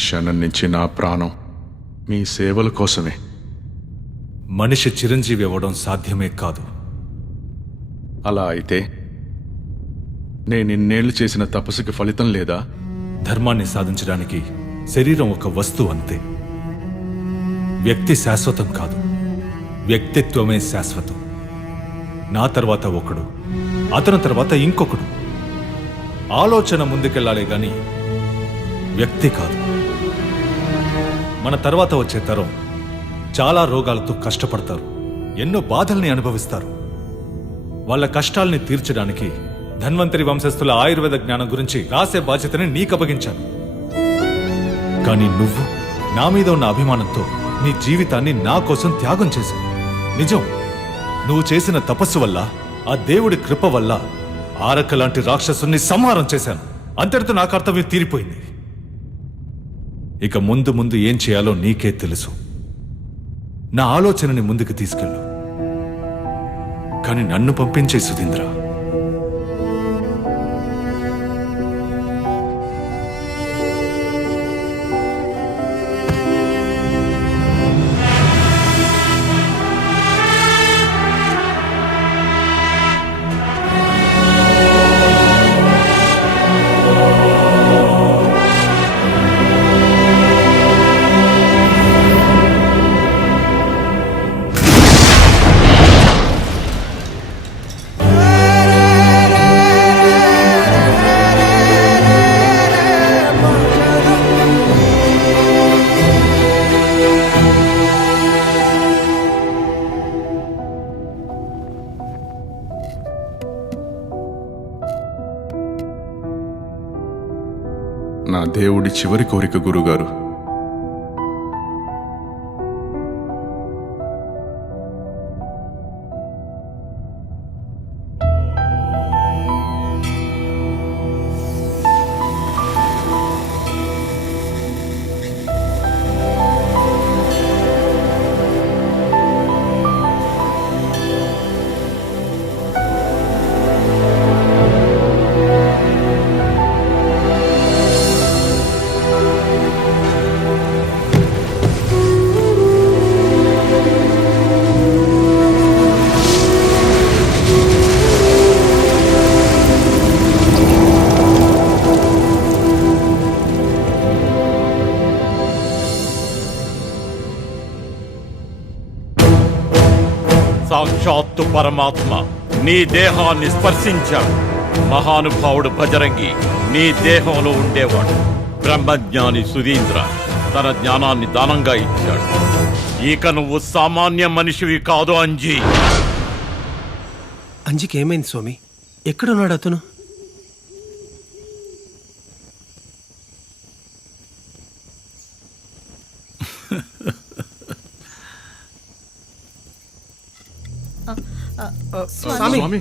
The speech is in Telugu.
క్షణం నుంచి నా ప్రాణం మీ సేవల కోసమే. మనిషి చిరంజీవి అవ్వడం సాధ్యమే కాదు. అలా అయితే నేను ఇన్నేళ్లు చేసిన తపస్సుకి ఫలితం లేదా? ధర్మాన్ని సాధించడానికి శరీరం ఒక వస్తువు అంతే. వ్యక్తి శాశ్వతం కాదు, వ్యక్తిత్వమే శాశ్వతం. నా తర్వాత ఒకడు, అతని తర్వాత ఇంకొకడు. ఆలోచన ముందుకెళ్ళాలి గాని వ్యక్తి కాదు. మన తర్వాత వచ్చే తరం చాలా రోగాలతో కష్టపడతారు, ఎన్నో బాధల్ని అనుభవిస్తారు. వాళ్ళ కష్టాల్ని తీర్చడానికి ధన్వంతరి వంశస్థుల ఆయుర్వేద జ్ఞానం గురించి రాసే బాధ్యతని నీకు అప్పగించాను. కానీ నువ్వు నా మీద ఉన్న అభిమానంతో నీ జీవితాన్ని నా కోసం త్యాగం చేశావు. నిజం, నువ్వు చేసిన తపస్సు వల్ల, ఆ దేవుడి కృప వల్ల ఆరక లాంటి రాక్షసుని సంహారం చేశాను. అంతటితో నా కర్తవ్యం తీరిపోయింది. ఇక ముందు ముందు ఏం చేయాలో నీకే తెలుసు. నా ఆలోచనని ముందుకు తీసుకెళ్ళు, కానీ నన్ను పంపించే సుధీంద్ర. నా దేవుడి చివరి కోరిక గురుగారు. సాక్షాత్తు పరమాత్మ నీ దేహాన్ని స్పర్శించాడు. మహానుభావుడు బజరంగి నీ దేహంలో ఉండేవాడు. బ్రహ్మజ్ఞాని సుధీంద్ర తన జ్ఞానాన్ని దానంగా ఇచ్చాడు. ఇక నువ్వు సామాన్య మనిషివి కాదు అంజీ. అంజికి ఏమైంది స్వామి? ఎక్కడున్నాడు అతను? స్వామి,